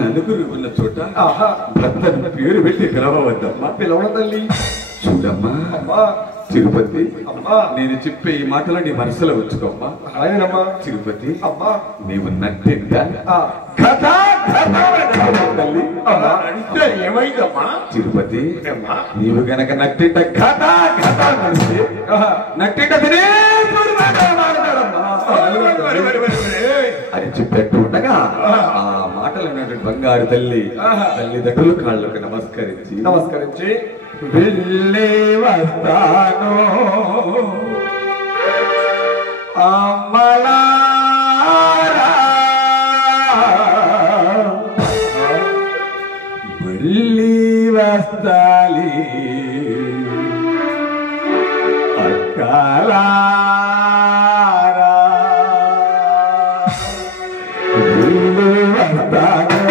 నలుగురు ఉన్న చోట భర్తను పేరు పెట్టి పిలవవద్దమ్మా. పిలవడం తల్లి. చూడమ్మా తిరుపతి, నేను చెప్పే ఈ మాటలు నీ మనసులో ఉంచుకోమ్మా. ఆయనమ్మా తిరుపతి, అమ్మా నీవు నట్టెంట ఏమైందమ్మా? తిరుపతి, నీవు గనక నట్టింట నట్టింట అని చెప్పేట్టు ఉండగా ఆ మాటలు విన్నటువంటి బంగారు తల్లిదండ్రులు కాళ్ళకు నమస్కరించి వెళ్ళే వస్తాను అమ్మలారా, వెళ్ళి వస్తాలి అక్కలారా, వెళ్ళి వస్తాను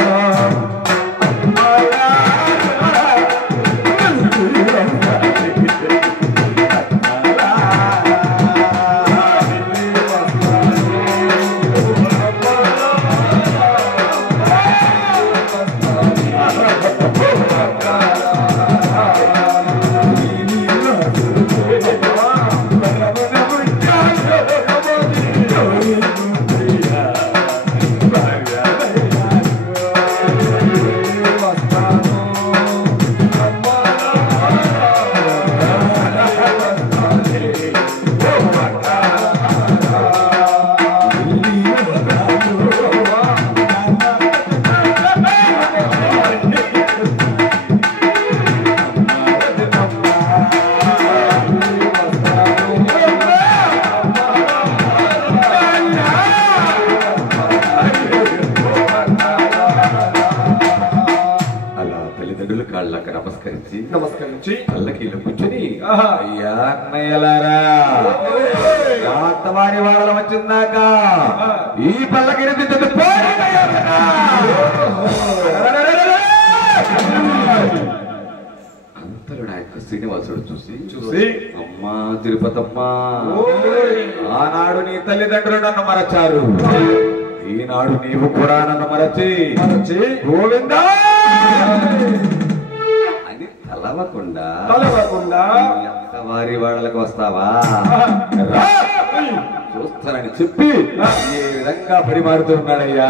నమస్కరించి పల్లకీలో కూర్చొని అయ్యా అన్నయ్యలారా, రాతవారి వాళ్ళ వచ్చిందాక ఈ పల్లకిని అంతలో నా యొక్క శ్రీనివాసుడు చూసి అమ్మా తిరుపతమ్మా, ఆనాడు నీ తల్లిదండ్రులు నన్ను మరచారు, ఈనాడు నీవు కూడా నన్ను మరచి గోవిందా తలవకుండా వారి వాళ్ళకి వస్తావా చూస్తానని చెప్పి ఏ విధంగా పరిమారుతున్నాడయ్యా.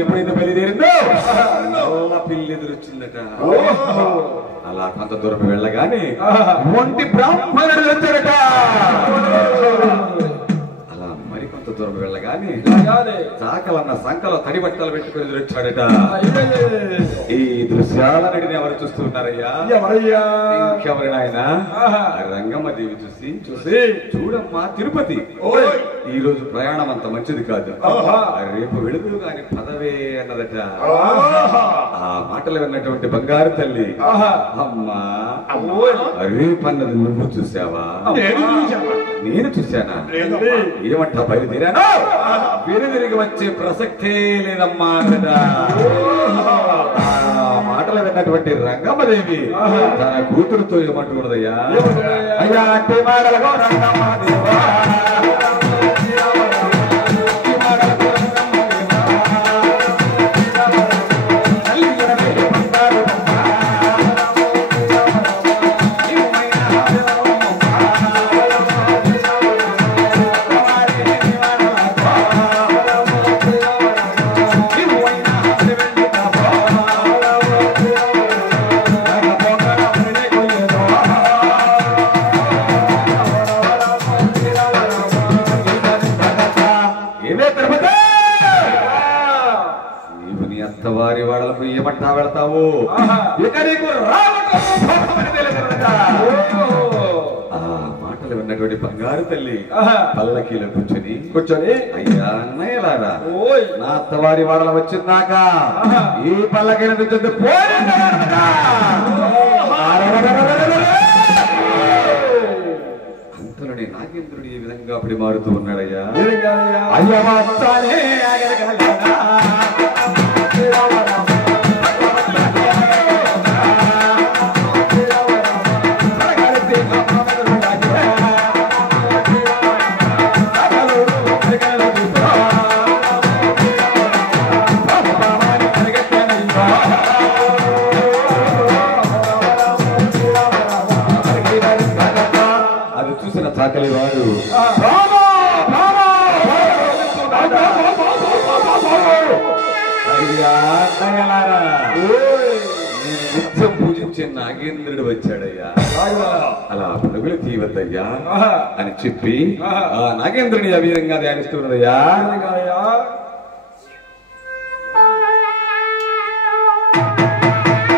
ఎప్పుడైతే బయలుదేరిందో పిల్లి ఎదురొచ్చిందట. అలా కొంత దూరం వెళ్ళగానే ఒంటి బ్రాహ్మణుడు వచ్చాడట. అలా మరికొంత దూరం వెళ్ళగానే చాకలన్న సంకలో తడి బట్టలు పెట్టుకుని ఎదురొచ్చాడట. ఈ దృశ్యాలన్నిటిని ఎవరు చూస్తున్నారయ్యా? ఇంకెవరి నాయన? రంగమ్మ దేవి చూసి చూడమ్మా తిరుపతి, ఈ రోజు ప్రయాణం అంత మంచిది కాదు, రేపు వెళుదు గాని పదవే అన్నదట. ఆ మాటలు విన్నటువంటి బంగారు తల్లి, అమ్మా రేపు అన్నది నువ్వు చూసావా? నేను చూశానా? ఏమంటా బయలుదేరాను, తిరిగి వచ్చే ప్రసక్తే లేదమ్మా అన్నట. మాటలు విన్నటువంటి రంగమ్మదేవి తన కూతురుతో ఏమంటున్నదయ్యా? అయ్యా అంటే మాటలకు రంగమ్మదేవా వెంట వెళతావు ఇక నీకు రావటం తెలియదు. ఆ మాటలు విన్నటువంటి బంగారు తల్లి పల్లకీలో కూర్చొని అయ్యా అన్నయ్యలారా నా అత్తవారి వాడల వచ్చిందాక ఈ పల్లకీల నుంచి అంతలోనే నాగేంద్రుడు ఈ విధంగా అప్పుడు మారుతూ ఉన్నాడయ్యా. అయ్యా చాకలి వాడు నిత్యం పూజించే నాగేంద్రుడు వచ్చాడయ్యా. అలా పరుగులు తీవద్దయ్యా అని చెప్పి ఆ నాగేంద్రుని అభిరంగా ధ్యానిస్తున్నదయ్యా.